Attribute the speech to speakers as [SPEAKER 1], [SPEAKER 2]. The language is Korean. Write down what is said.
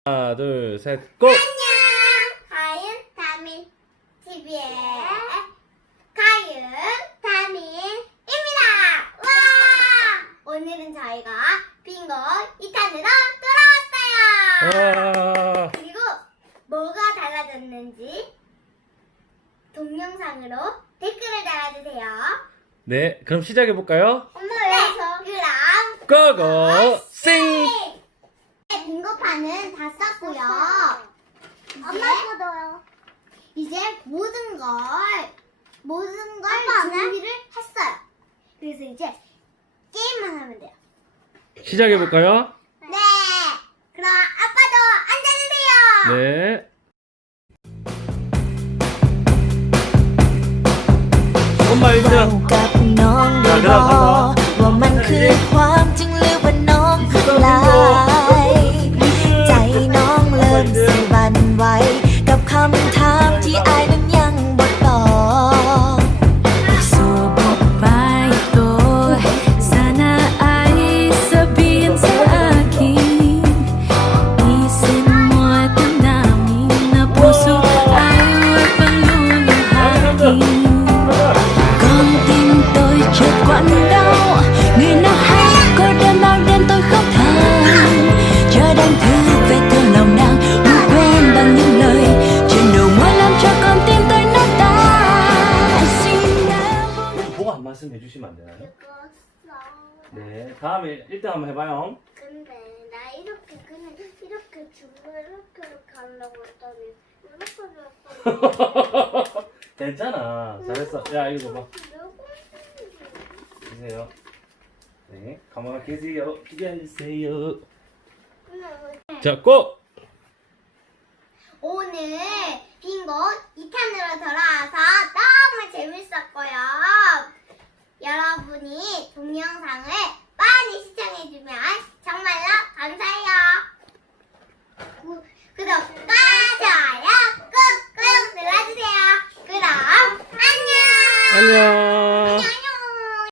[SPEAKER 1] 하나, 둘, 셋, 고!
[SPEAKER 2] 안녕! 가윤, 다민 TV의 가윤, 다민입니다! 와! 오늘은 저희가 빙고 2탄으로 돌아왔어요!
[SPEAKER 1] 와.
[SPEAKER 2] 그리고 뭐가 달라졌는지 동영상으로 댓글을 달아주세요.
[SPEAKER 1] 네, 그럼 시작해볼까요?
[SPEAKER 2] 엄마 네,
[SPEAKER 1] 고고!
[SPEAKER 2] 그럼
[SPEAKER 1] 싱!
[SPEAKER 2] 빙고판은 다 썼고요. 엄마 거도요. 이제 모든 걸 준비를 했어요. 그래서 이제 게임만 하면 돼요.
[SPEAKER 1] 시작해볼까요?
[SPEAKER 2] 네. 그럼 아빠도 앉아주세요.
[SPEAKER 1] 네. 엄마 1등!
[SPEAKER 3] กับน้องได้บอกว่ามันคือความจริงหรือว่าน้องลายใจน้องเริ่มสิหวันไหวกับคำถามที่อายนั้นยังบ่ตอบ
[SPEAKER 4] Subabaito, sana ay sabihin sa akin. Isip mo at damdamin na puso ay huwag paluluhain. Con tim tôi chợt quặn đau, người nào hay có đêm bao đêm tôi khóc than. Chờ đang thư về thương lòng nàng, muốn quên bằng những lời trên đầu môi làm cho con tim tôi nát tan. Xin em
[SPEAKER 1] 보고 한 말씀 해주시면 안 되나요? 네, 다음에 1등 한번 해봐요.
[SPEAKER 2] 근데 나 이렇게 그냥 이렇게 주고 이렇게 하려고 했더니 이렇게
[SPEAKER 1] 괜찮아. 잘했어. 야, 이거 봐봐. 주세요. 네, 가만히 계세요. 기다려주세요. 자, 고!
[SPEAKER 2] 오늘 빙고 2탄으로 돌아와서 너무 재밌었고요. 여러분이 동영상을 많이 시청해주면 정말로 감사해요. 구독과 좋아요 꾹꾹 눌러주세요. 그럼 안녕!
[SPEAKER 1] 안녕!